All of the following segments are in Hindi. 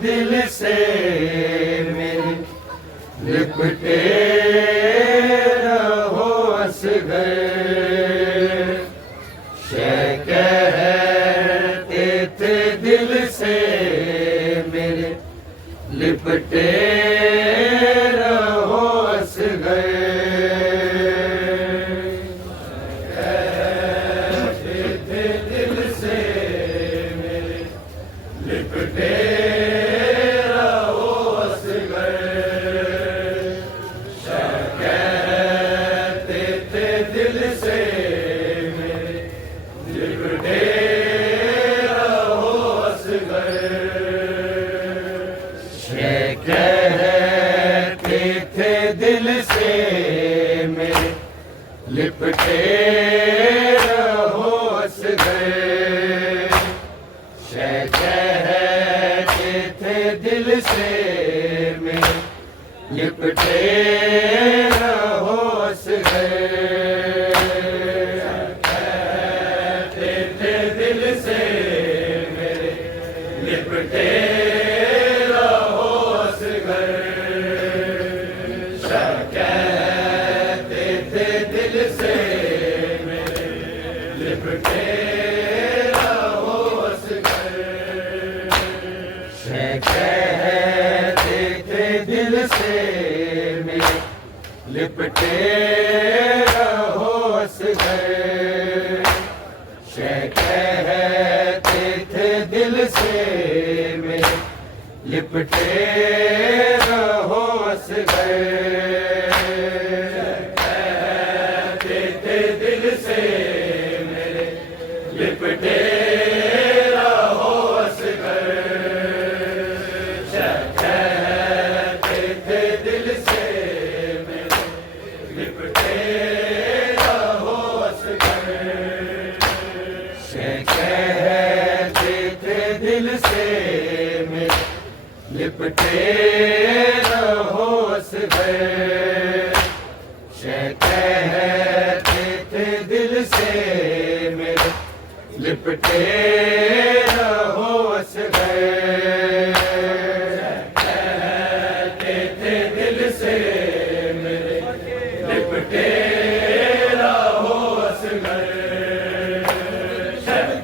दिल से मेरे लिपटे रहो असगर शय कहते थे दिल से मेरे लिपटे रहो असगर कहते थे दिल से मेरे लिपटे दिल से मेरे लिपटे रहो असगर शय कहते थे दिल से मेरे लिपटे रहो असगर कहते थे दिल से मेरे लिपटे रहो असगर दिल से मेरे लिपटे रहो असगर शय कहते थे दिल से मेरे लिपटे रहो असगर शय कहते थे दिल से मेरे लिपटे रहो असगर दिल से मेरे लिपटे रहो असगर शय कहते थे दिल से मेरे लिपटे रहो असगर शय कहते थे दिल से मेरे लिपटे रहो असगर शय कहते थे दिल से मेरे लिपटे रहो असगर कहते थे दिल से मेरे लिपटे रहो असगर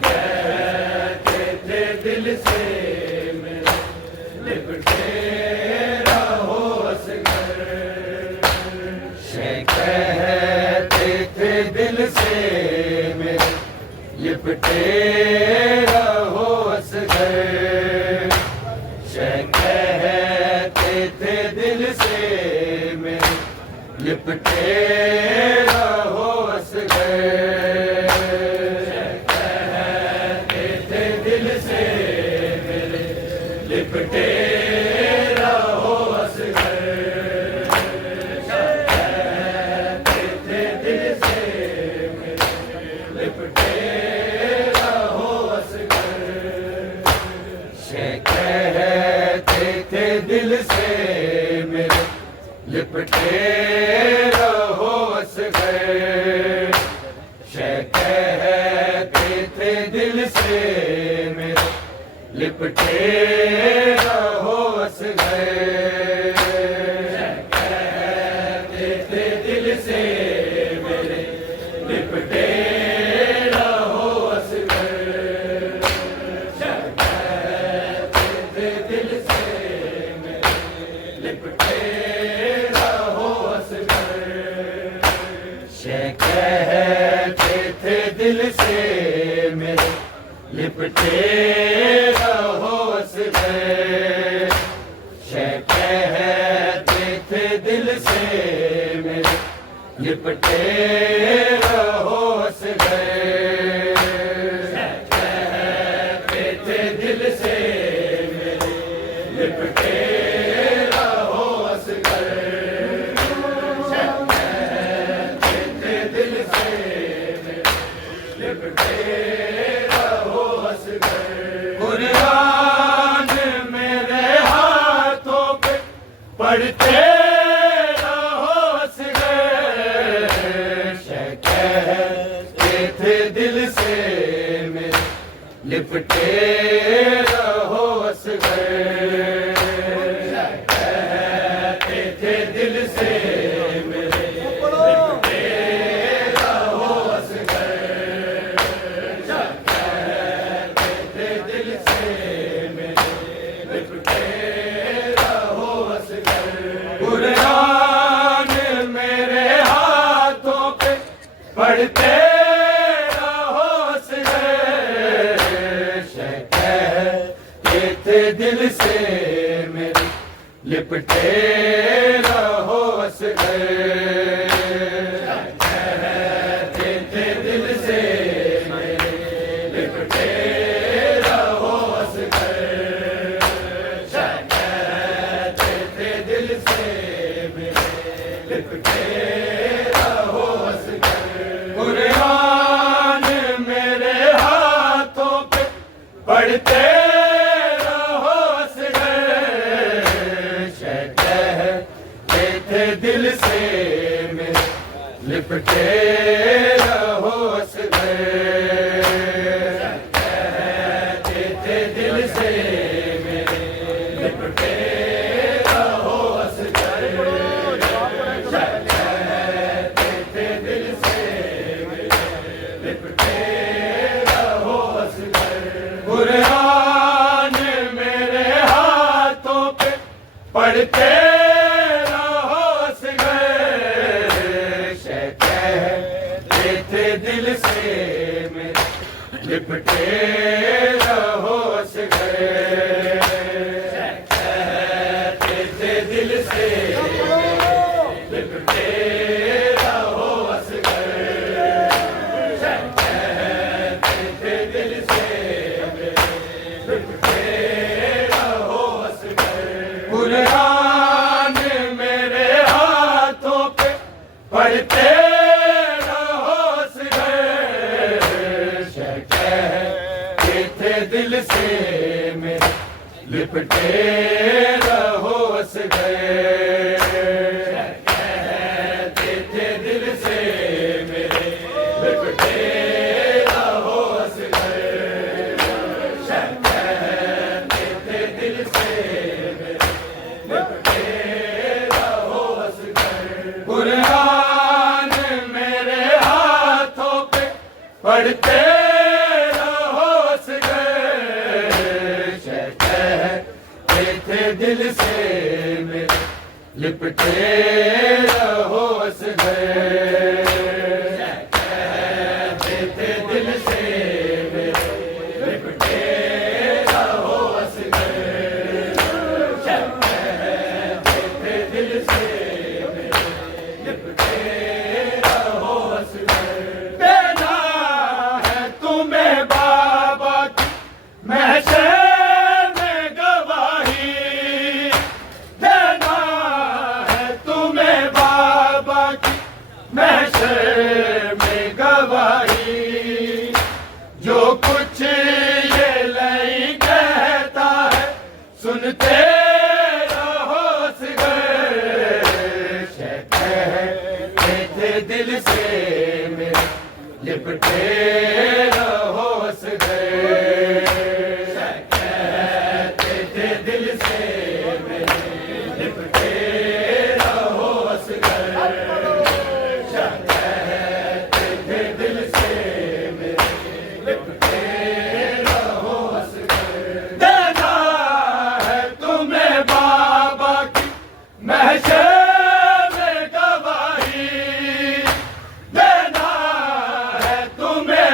कहते थे दिल से मेरे लिपटे रहो असगर शय कहते थे दिल से मेरे लिपटे रहो असगर शय कहते थे दिल से मेरे लिपटे रहो असगर कहते थे दिल से मेरे लिपटे रहो असगर लिपटे रहो असगर शय कहते थे दिल से मेरे लिपटे रहो असगर शय कहते थे दिल से मेरे लिपटे रहो असगर कहते थे दिल से मेरे लिपटे दिल से मेरे लिपटे रहो असगर। शह कहते थे दिल से मेरे लिपटे रहो असगर। शह कहते थे दिल से मेरे लिपटे रहो असगर। शह कहते थे दिल से मेरे लिपटे रहो असगर। कुरान मेरे हाथों पे पढ़ते रहो असगर। शह कहते थे दिल से मेरे लिपटे रहो असगर। शह कहते थे दिल से मेरे लिपटे रहो असगर। शह कहते थे दिल से मेरे लिपटे रहो असगर। कुरान मेरे हाथों पे पढ़ते रहो असगर। शह कहते थे दिल से मेरे लिपटे रहो असगर। शह कहते थे दिल से मेरे लिपटे रहो असगर। शह कहते थे दिल से मेरे लिपटे रहो असगर। कुरान मेरे हाथों पे पढ़ते रहो असगर। शह कहते थे दिल से मेरे लिपटे रहो असगर। शह कहते थे दिल से मेरे लिपटे रहो असगर। शह कहते थे दिल से मेरे लिपटे रहो असगर। कुरान मेरे हाथों पे पढ़ते रहो असगर। शह कहते थे दिल से मेरे लिपटे रहो असगर। शह कहते थे दिल से लिपटे रहो असगर। शह कहते थे दिल से मेरे लिपटे रहो असगर। कुरान मेरे हाथों पे पढ़ते रहो असगर। शह कहते थे दिल से मेरे लिपटे रहो असगर। शह कहते थे दिल से मेरे लिपटे रहो असगर। शह कहते थे दिल से मेरे लिपटे रहो असगर। कुरान मेरे हाथों पे पढ़ते रहो असगर। शह कहते थे दिल से मेरे लिपटे रहो असगर। शह कहते थे दिल से मेरे लिपटे रहो असगर। शह कहते थे दिल से मेरे लिपटे रहो असगर। देना है तुम्हें बाबा की महशर में गवाही। देना है तुम्हें बाबा की महशर में गवाही। जो कुछ ये लई कहता है सुनते रहो असगर। शह कहते थे दिल से मेरे लिपटे रहो असगर। शह कहते थे दिल से मेरे लिपटे रहो असगर। शह कहते थे दिल से मेरे लिपटे रहो असगर। देना है तुम्हें बाबा की महशर में गवाही। देना है तुम्हें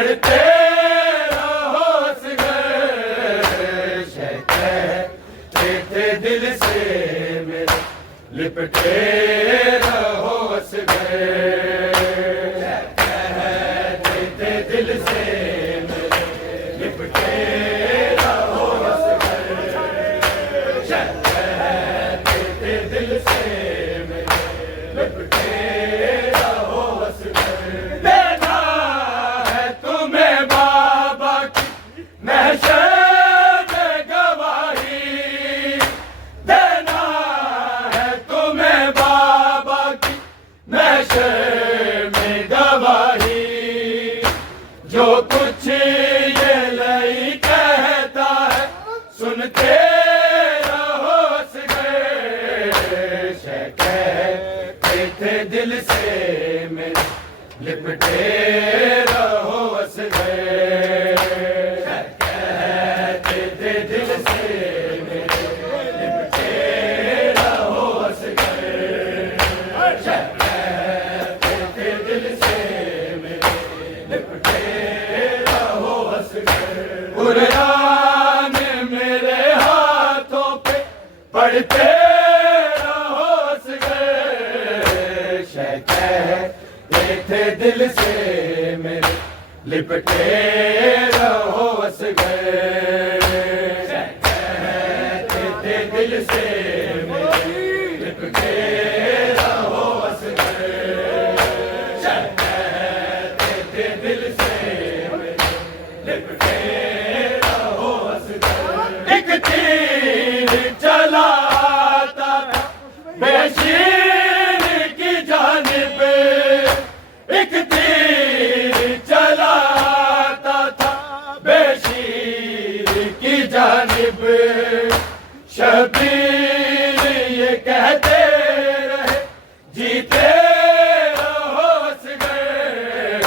पढ़ते रहो असगर, कहते थे दिल से मेरे लिपटे रहो असगर, कहते थे दिल से मेरे लिपटे रहो असगर, कहते थे दिल से मेरे लिपटे रहो असगर। देना है तुम्हें बाबा की महशर में गवाही, देना है तुम्हें बाबा की महशर में गवाही, जो कुछ ये लई कहता है सुनते रहो असगर, कहते थे दिल से मेरे लिपटे रहो असगर, कहते थे दिल से मेरे लिपटे रहो असगर, कहते थे दिल से मेरे लिपटे रहो असगर। कुरान मेरे हाथों पे पढ़ते रहो असगर, कहते थे दिल से मेरे लिपटे रहो असगर, कहते थे दिल से मेरे लिपटे रहो असगर, कहते थे दिल से मेरे लिपटे रहो असगर। एक तीर चलाता था बेशीर की जानिब, एक तीर चलाता था बेशीर की जानिब, शबीर ये कहते रहे जीते रहो असगर,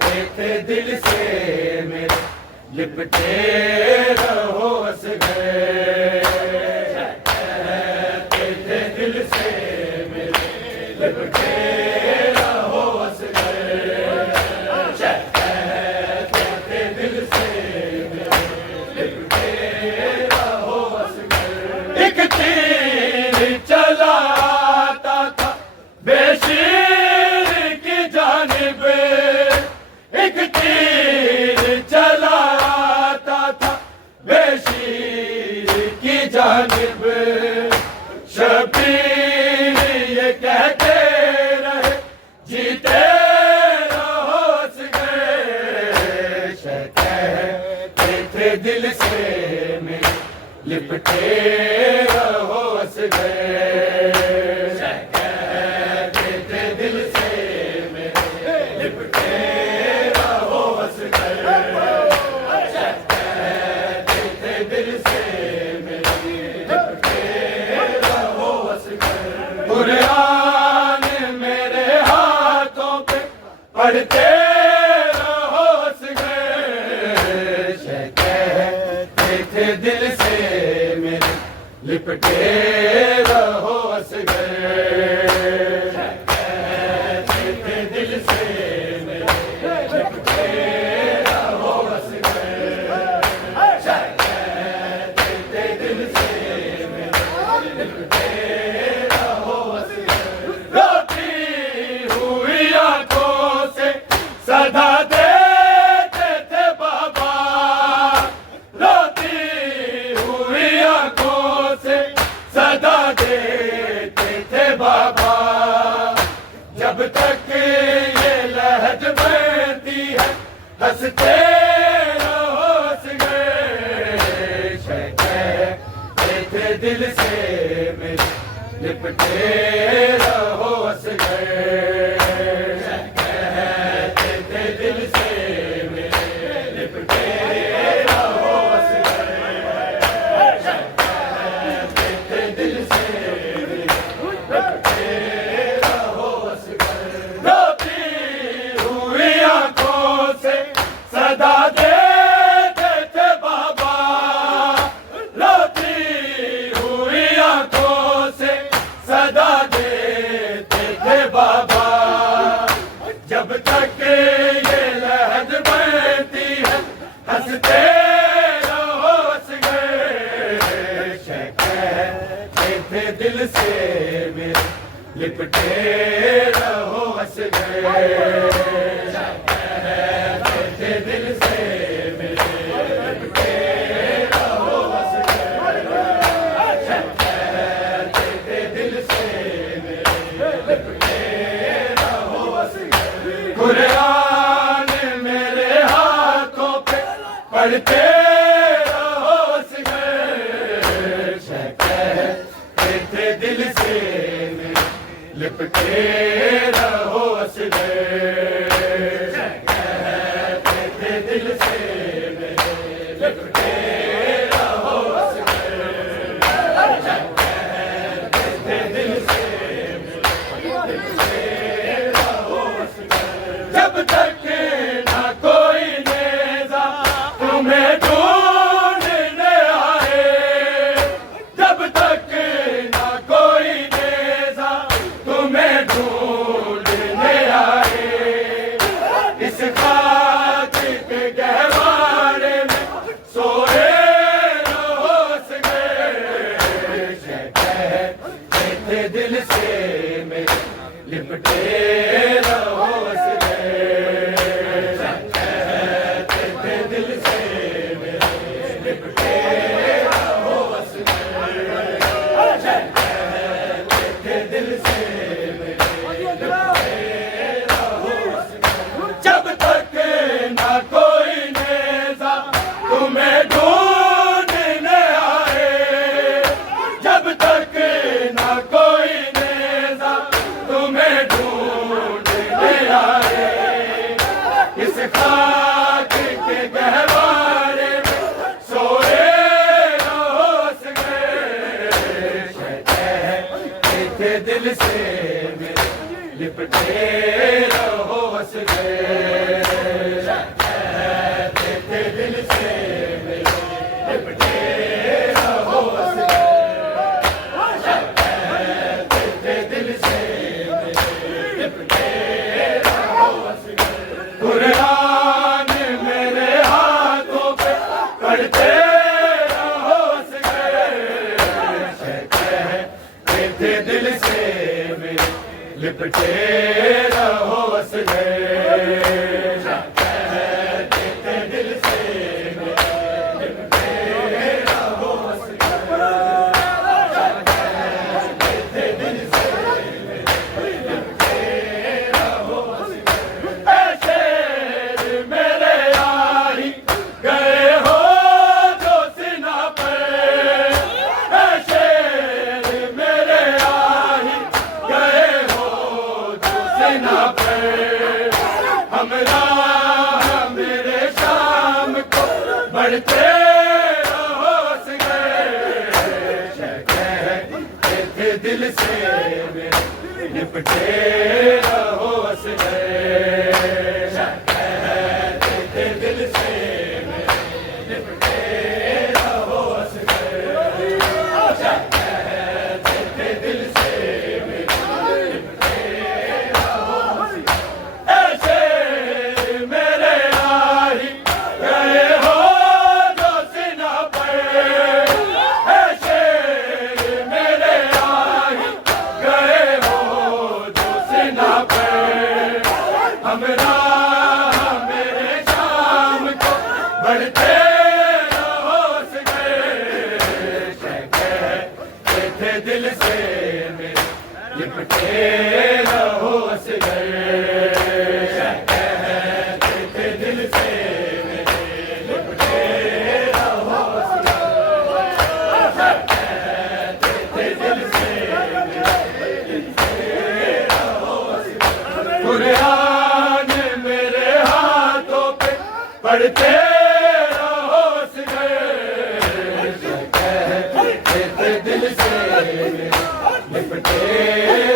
कहते थे दिल से मेरे लिपटे रहो असगर, कहते थे दिल से मेरे लिपटे रहो असगर, कहते थे दिल से मेरे लिपटे रहो असगर। एक तीर चलाता था बेशीर की जानिब, एक तीर चलाता था बेशीर की जानिब, शबीर ये कहते रहे जीते रहो असगर, कहते थे दिल से मेरे लिपटे रहो असगर, कहते थे दिल से मेरे लिपटे रहो असगर, कहते थे दिल से मेरे लिपटे रहो असगर। कुरान मेरे हाथों पे पढ़ते रहो असगर, कहते थे दिल से मेरे लिपटे रहो असगर, कहते थे दिल से मेरे लिपटे रहो असगर, कहते थे दिल से मेरे लिपटे रहो असगर। रोती हुई आंखों से सदा देते थे बाबा, रोती हुई आंखों से सदा देते थे बाबा, जब तक ये लहज बढ़ती है हंसते रहो असगर, कहते थे दिल से मेरे लिपटे रहो असगर, कहते थे दिल से मेरे लिपटे रहो असगर, कहते थे दिल से मेरे लिपटे रहो असगर। रोती हुई आंखों से सदा देते थे बाबा, रोती हुई आंखों से सदा देते थे कहते थे दिल से मेरे लिपटे रहो असगर कहते थे दिल से मेरे लिपटे रहो असगर कहते थे दिल से मेरे लिपटे रहो असगर कुरान मेरे हाथों पे पढ़ते रहो असगर कहते थे दिल से मेरे लिपटे रहो असगर कहते थे दिल से मेरे लिपटे रहो असगर कहते थे दिल से मेरे लिपटे रहो असगर जब तक ना कोई नेज़ा तुम्हें ढूंढने आए जब तक ना कोई नेज़ा तुम्हें ढूंढने आए इस खाक के गहवारे में सोए रहो असगर कहते थे दिल से मेरे लिपटे रहो असगर कहते थे दिल से मेरे लिपटे रहो असगर कहते थे दिल से जब तक ना कोई नेज़ा तुम्हें ढूंढने आए जब तक ना कोई नेज़ा तुम्हें ढूंढने आए इस खाक के गहवारे में सोए रहो असगर कहते थे दिल से मेरे लिपटे रहो असगर कहते थे दिल से मेरे लिपटे रहो असगर कहते थे दिल से मेरे लिपटे रहो असगर कुरान मेरे हाथों पे पढ़ते रहो असगर कहते थे दिल से मेरे लिपटे रहो असगर कहते थे दिल से मेरे लिपटे रहो असगर कहते थे दिल से मेरे लिपटे रहो असगर ऐ शेर मेरे यारी गए हो जो सिना पर ऐ शेर मेरे यारी गए हो सिना पर हमरा मेरे शाम को बढ़ते रहो असगर कहते थे दिल से मेरे लिपटे रहो असगर कहते थे दिल से मेरे लिपटे रहो असगर कहते थे दिल से ऐसे मेरे यारी गए हो जो सिना पर ऐसे मेरे यारी गए हो जो सिना पर हमरा मेरे शाम को बढ़ते रहो असगर कहते थे दिल से मेरे लिपटे रहो असगर कहते थे दिल से मेरे लिपटे रहो असगर कहते थे दिल से मेरे लिपटे रहो असगर कुरान मेरे हाथों पे पढ़ते रहो असगर कहते थे दिल से मेरे लिपटे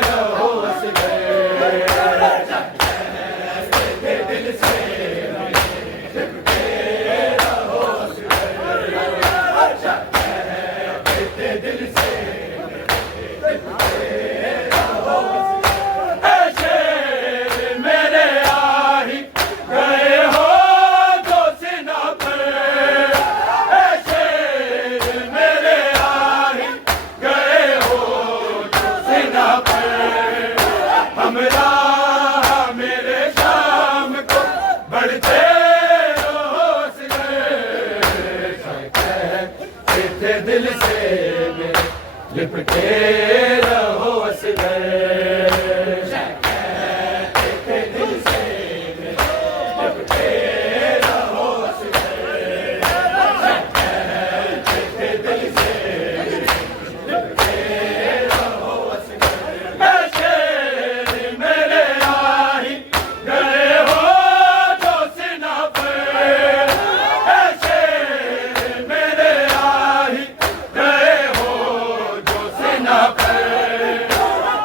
रहो असगर कहते थे दिल से मेरे लिपटे रहो असगर कहते थे दिल से मेरे लिपटे रहो असगर ऐ शेर मेरे यारी गए हो जो सिना लिपटे रहो असगर।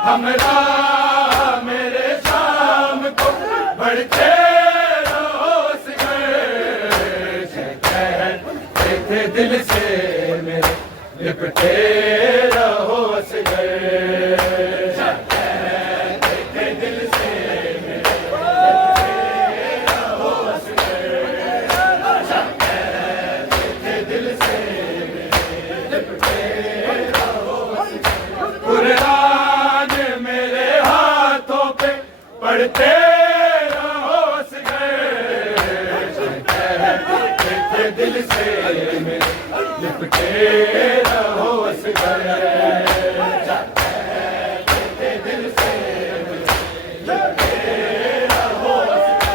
हमरा मेरे शाम को बढ़ते रहो कहते दिल से मेरे लिपटे रहो असगर। कहते दिल से मेरे लिपटे रहो असगर। कहते दिल से मेरे लिपटे रहो असगर। कुरान मेरे हाथों पे पढ़ते रहो कहते दिल से मेरे लिपटे रहो असगर। कहते दिल से मेरे लिपटे रहो असगर।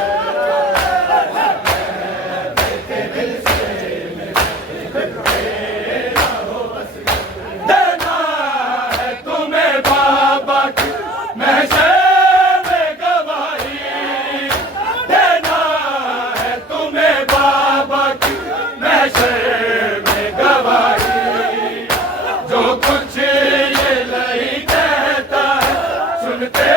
कहते दिल से मेरे लिपटे रहो असगर। देना है तुम्हें बाबा की महशर में गवाही। देना है तुम्हें बाबा की महशर में गवाही। जो कुछ ये नहीं कहता है सुनते